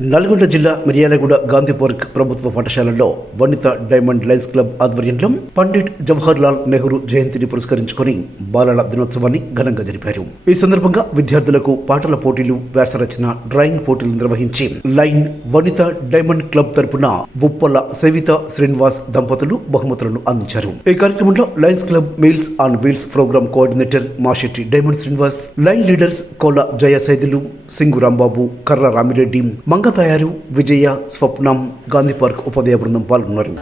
నల్గొండ జిల్లా మిర్యాలగూడ గాంధీ పార్క్ ప్రభుత్వ పాఠశాలలో వనిత డైమండ్ లయన్స్ క్లబ్ ఆధ్వర్యంలో పండిట్ జవహర్ లాల్ నెహ్రూ జయంతిని పురస్కరించుకుని బాలల దినోత్సవాన్ని ఘనంగా జరిపారు. ఈ సందర్భంగా విద్యార్థులకు పాటల పోటీలు, వ్యాసరచన, డ్రాయింగ్ పోటీలు నిర్వహించి లైన్ వనిత డైమండ్ క్లబ్ తరపున ఉప్పల సవిత శ్రీనివాస్ దంపతులు బహుమతులను అందించారు. ఈ కార్యక్రమంలో Lions Club meals on wheels program coordinator Mashetti Diamond Srinivas, line leaders Kola Jaya Saidulu, Singu Rambabu, Karra Ramireddy, Manga తయారు, విజయ, స్వప్నం, గాంధీ పార్క్ ఉపాధ్యాయ బృందం పాల్గొన్నారు.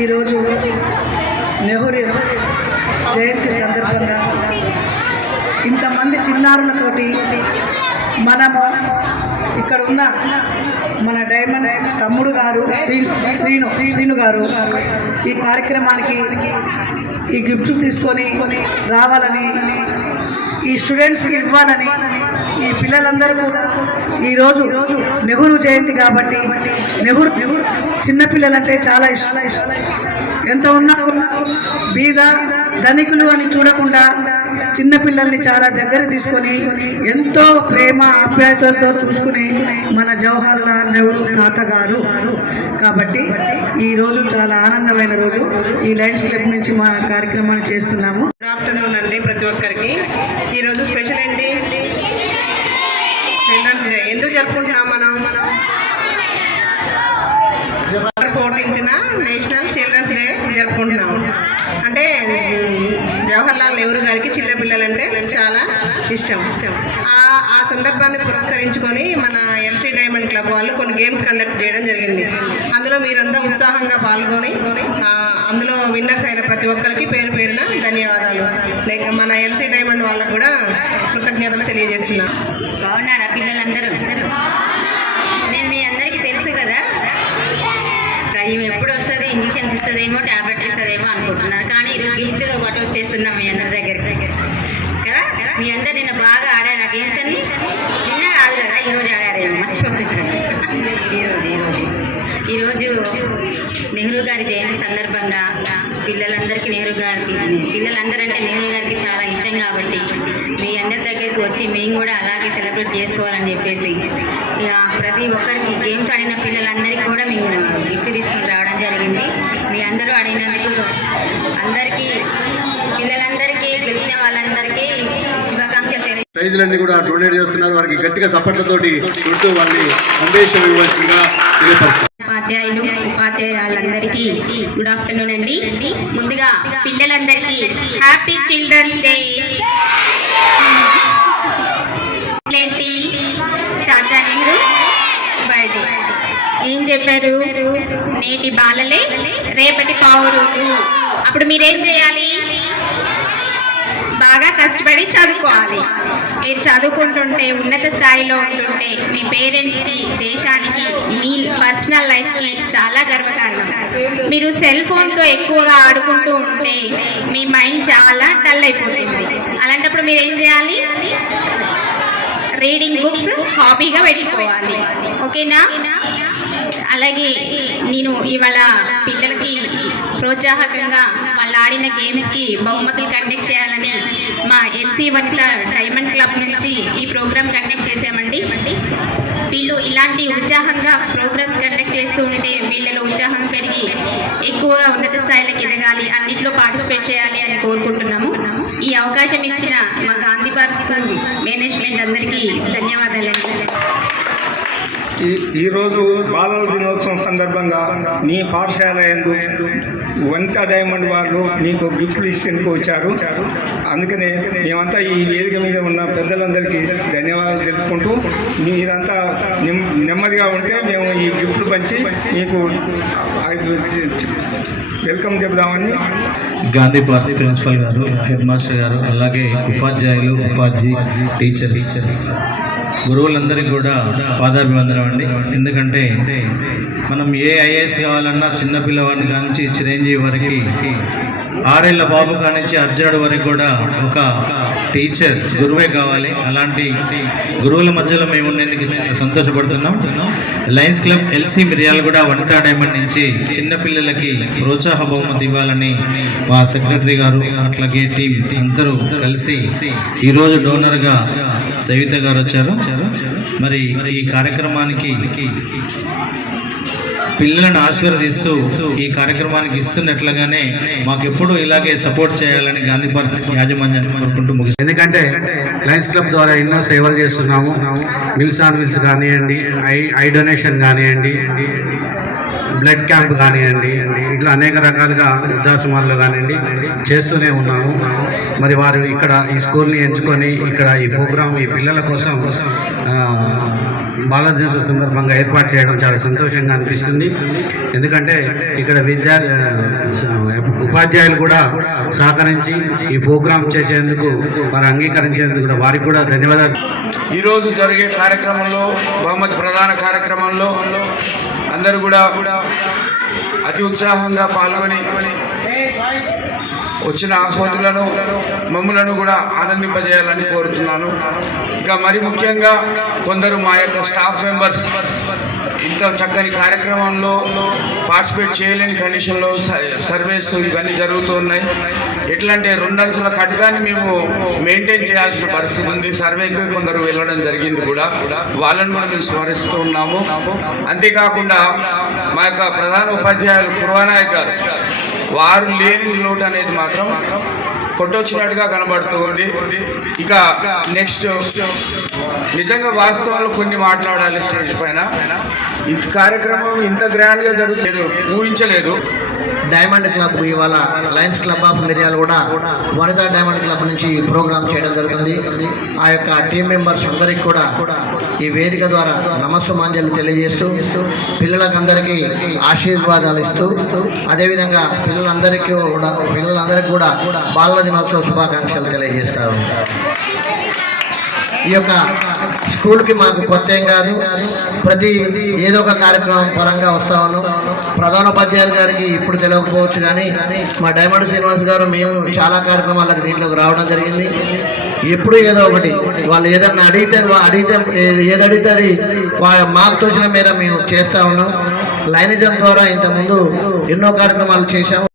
ఈరోజు నెహ్రూ జయంతి సందర్భంగా ఇంతమంది చిన్నారులతోటి మనము ఇక్కడ ఉన్న మన డైమండ్ తమ్ముడు గారు శ్రీను గారు ఈ కార్యక్రమానికి ఈ గిఫ్ట్స్ తీసుకొని రావాలని, ఈ స్టూడెంట్స్కి ఇవ్వాలని, ఈ పిల్లలందరూ కూడా ఈరోజు నెహ్రూ జయంతి కాబట్టి నెహ్రూ చిన్నపిల్లలంటే చాలా ఇష్టం. ఎంత ఉన్నా బీద ధనికులు అని చూడకుండా చిన్నపిల్లల్ని చాలా దగ్గర తీసుకొని ఎంతో ప్రేమ ఆప్యాయతలతో చూసుకుని మన జవహర్ లాల్ నెహ్రూ తాతగారు కాబట్టి ఈరోజు చాలా ఆనందమైన రోజు. ఈ లయన్స్ క్లబ్ నుంచి మా కార్యక్రమాన్ని చేస్తున్నాము. గుడ్ ఆఫ్టర్నూన్ అండి ప్రతి ఒక్కరికి. ఈరోజు స్పెషల్ ఏంటి? Children's day. ఎందుకు జరుపుకుంటున్నాం మనం? 14th నేషనల్ చిల్డ్రన్స్ డే జరుపుకుంటున్నాం. అంటే జవహర్ లాల్ నెహ్రూ గారికి చిన్న పిల్లలంటే చాలా ఇష్టం. ఆ సందర్భాన్ని పురస్కరించుకొని మన ఎల్సీ డైమండ్ క్లబ్ వాళ్ళు కొన్ని గేమ్స్ కండక్ట్ చేయడం జరిగింది. అందులో మీరంతా ఉత్సాహంగా పాల్గొని అందులో విన్నర్స్ అయిన ప్రతి ఒక్కరికి పేరు పేరున ధన్యవాదాలు. మన ఎల్సీ డైమండ్ వాళ్ళకు కూడా కృతజ్ఞతలు తెలియజేస్తున్నాం. బాగున్నారా పిల్లలందరూ? నేను మీ అందరికీ తెలుసు కదా, ఈమె ఎప్పుడు వస్తుంది, ఇంజక్షన్స్ ఇస్తుందేమో, ట్యాబ్లెట్ ఇస్తుందేమో అనుకుంటున్నాను. కానీ ఈరోజు గిఫ్ట్తో పాటు వచ్చేస్తున్నాం మీ అందరి దగ్గరికి కదా. మీ అందరు నిన్న బాగా ఆడారు ఆ గేమ్స్ అన్ని. నిన్న కాదు కదా, ఈరోజు ఆడారేమో, మర్చిపోతున్నాను. ఈరోజు నెహ్రూ గారి జయంతి సందర్భంగా పిల్లలందరికీ పిల్లలందరంటే నెహ్రూ గారికి చాలా ఇష్టం కాబట్టి మీ అందరి దగ్గరికి వచ్చి మేము కూడా అలాగే సెలబ్రేట్ చేసుకోవాలని చెప్పేసి ప్రతి ఒక్కరికి గేమ్స్ ఆడిన పిల్లలందరికీ కూడా మేము గిఫ్ట్ తీసుకొని రావడం జరిగింది. మీ అందరూ ఆడినందుకు అందరికీ, పిల్లలందరికీ, గెలిచిన వాళ్ళందరికీ శుభాకాంక్షలు తెలియజేస్తున్నాను. ప్రైజులన్నీ కూడా డొనేట్ చేస్తున్నారు. వారికి గట్టిగా సపోర్ట్లతోటి చుట్టూ వాళ్ళని సందేశం ఇవ్వాల్సిందిగా తెలియపరుస్తారు. ఉపాధ్యాయులు, ఉపాధ్యాయులందరికీ గుడ్ ఆఫ్టర్నూన్ అండి. ముందుగా పిల్లలందరికీ happy children's day. Chacha Nehru birthday. ఏం చెప్పారు? నేటి బాలలే రేపటి పౌరులు. అప్పుడు మీరేం చేయాలి? బాగా కష్టపడి చదువుకోవాలి. మీరు చదువుకుంటుంటే, ఉన్నత స్థాయిలో ఉంటుంటే మీ పేరెంట్స్కి, దేశానికి, మీ పర్సనల్ లైఫ్కి చాలా గర్వకారణం. మీరు సెల్ ఫోన్తో ఎక్కువగా ఆడుకుంటూ ఉంటే మీ మైండ్ చాలా డల్ అయిపోతుంది. అలాంటప్పుడు మీరు ఏం చేయాలి? రీడింగ్ బుక్స్ హాబీగా పెట్టుకోవాలి. ఓకేనా? అలాగే నేను ఇవాళ పిల్లలకి ప్రోత్సాహకంగా వాళ్ళు ఆడిన గేమ్స్కి బహుమతులు కండక్ట్ చేయాలని మా ఎల్సీ వనిత డైమండ్ క్లబ్ నుంచి ఈ ప్రోగ్రామ్ కండక్ట్ చేశామండి. వీళ్ళు ఇలాంటి ఉత్సాహంగా ప్రోగ్రామ్స్ కండక్ట్ చేస్తూ ఉంటే వీళ్ళలో ఉత్సాహం పెరిగి ఎక్కువగా ఉన్నత స్థాయిలోకి ఎదగాలి, అన్నింటిలో పార్టిసిపేట్ చేయాలి అని కోరుకుంటున్నాము. ఈ అవకాశం ఇచ్చిన మా గాంధీ పార్క్ స్కూల్ మేనేజ్మెంట్ అందరికీ ధన్యవాదాలండి. ఈరోజు బాలల దినోత్సవం సందర్భంగా మీ పాఠశాల యందు వనితా డైమండ్ వాళ్ళు మీకు గిఫ్ట్లు ఇస్తేందుకు వచ్చారు. అందుకనే మేమంతా ఈ వేదిక మీద ఉన్న పెద్దలందరికీ ధన్యవాదాలు తెలుపుకుంటూ మీరంతా నెమ్మదిగా ఉంటే మేము ఈ గిఫ్ట్లు పంచి మీకు వెల్కమ్ చెబుదామని. గాంధీ పార్క్ ప్రిన్సిపల్ గారు, హెడ్ మాస్టర్ గారు, అలాగే ఉపాధ్యాయులు, టీచర్స్, గురువులందరికీ కూడా పాదాభివందనం అండి. ఎందుకంటే మనం ఏ ఐఏఎస్ కావాలన్నా చిన్నపిల్లవాడిని కానించి చిరంజీవి వరకు, 6 ఏళ్ల బాబు కానించి అర్జునుడు వరకు కూడా ఒక టీచర్ గురువే కావాలి. అలాంటి గురువుల మధ్యలో మేము ఉండేందుకు సంతోషపడుతున్నాం. లయన్స్ క్లబ్ ఎల్సీ మిర్యాల కూడా వనితా డైమండ్ నుంచి చిన్నపిల్లలకి ప్రోత్సాహ బహుమతి ఇవ్వాలని మా సెక్రటరీ గారు అట్లాగే టీం అందరూ కలిసి ఈరోజు డోనర్గా సవిత గారు వచ్చారు. మరి ఈ కార్యక్రమానికి పిల్లలను ఆశీర్వదిస్తూ ఈ కార్యక్రమానికి ఇస్తున్నట్లుగానే మాకెప్పుడు ఇలాగే సపోర్ట్ చేయాలని గాంధీ పార్క్ యాజమాన్యాన్ని కోరుకుంటూ ముగిస్తాం. ఎందుకంటే లయన్స్ క్లబ్ ద్వారా ఎన్నో సేవలు చేస్తున్నాము. మిల్స్ ఆన్ వీల్స్ కానివ్వండి, ఐ డొనేషన్ కానివ్వండి, బ్లడ్ క్యాంప్ కానివ్వండి, ఇట్లా అనేక రకాలుగా వృద్ధాశ్రమాల్లో కానివ్వండి చేస్తూనే ఉన్నాము. మరి వారు ఇక్కడ ఈ స్కూల్ని ఎంచుకొని ఇక్కడ ఈ ప్రోగ్రాం ఈ పిల్లల కోసం బాలల దినోత్సవం సందర్భంగా ఏర్పాటు చేయడం చాలా సంతోషంగా అనిపిస్తుంది. ఎందుకంటే ఇక్కడ ఉపాధ్యాయులు కూడా సహకరించి ఈ ప్రోగ్రాం చేసేందుకు వారు అంగీకరించేందుకు కూడా వారికి కూడా ధన్యవాదాలు. ఈరోజు జరిగే కార్యక్రమంలో బహుమతి ప్రధాన కార్యక్రమంలో అందరూ కూడా అతి ఉత్సాహంగా పాల్గొని వచ్చిన ఆహ్వానులను మమ్మలను కూడా ఆనందింపజేయాలని కోరుతున్నాను. ఇంకా మరి ముఖ్యంగా కొందరు మా యొక్క స్టాఫ్ మెంబర్స్ ఇంత చక్కని కార్యక్రమంలో పార్టిసిపేట్ చేయలేని కండిషన్లో సర్వేస్ ఇవన్నీ జరుగుతున్నాయి. ఎట్లా అంటే 2 అంచెల కట్టడాన్ని మేము మెయింటైన్ చేయాల్సిన పరిస్థితి ఉంది. సర్వేకి కొందరు వెళ్ళడం జరిగింది కూడా, వాళ్ళని కూడా మేము స్మరిస్తూ ఉన్నాము. అంతేకాకుండా మా యొక్క ప్రధాన ఉపాధ్యాయులు కుర్వానాయక్ గారు, వారు లేని లోటు అనేది మాత్రం కొట్టొచ్చినట్టుగా కనబడుతుంది. ఇక నెక్స్ట్ నిజంగా వాస్తవంలో కొన్ని మాట్లాడాలి స్టేజ్ పైన. ఈ కార్యక్రమం ఇంత గ్రాండ్గా జరుగుతుంది ఊహించలేదు. డైమండ్ క్లబ్ ఇవాళ లయన్స్ క్లబ్ ఆఫ్ మిర్యాల కూడా వనితా డైమండ్ క్లబ్ నుంచి ప్రోగ్రామ్ చేయడం జరుగుతుంది. ఆ యొక్క టీం మెంబర్స్ అందరికీ కూడా ఈ వేదిక ద్వారా నమస్సుమాంజలి తెలియజేస్తూ పిల్లలకందరికీ ఆశీర్వాదాలు ఇస్తూ అదేవిధంగా పిల్లలందరికీ కూడా బాలల దినోత్సవ శుభాకాంక్షలు తెలియజేస్తారు. ఈ యొక్క స్కూల్కి మాకు కొత్త ఏం కాదు, ప్రతి ఏదో ఒక కార్యక్రమం పరంగా వస్తా ఉన్నాం. ప్రధానోపాధ్యాయులు గారికి ఇప్పుడు తెలియకపోవచ్చు కానీ మా డైమండ్ శ్రీనివాస్ గారు మేము చాలా కార్యక్రమాలకు దీంట్లోకి రావడం జరిగింది. ఎప్పుడు ఏదో ఒకటి వాళ్ళు ఏదన్నా అడిగితే ఏది అడిగితే అది మాకు తోచిన మేర మేము చేస్తూ ఉన్నాం. లైనిజం ద్వారా ఇంతకుముందు ఎన్నో కార్యక్రమాలు చేశాము.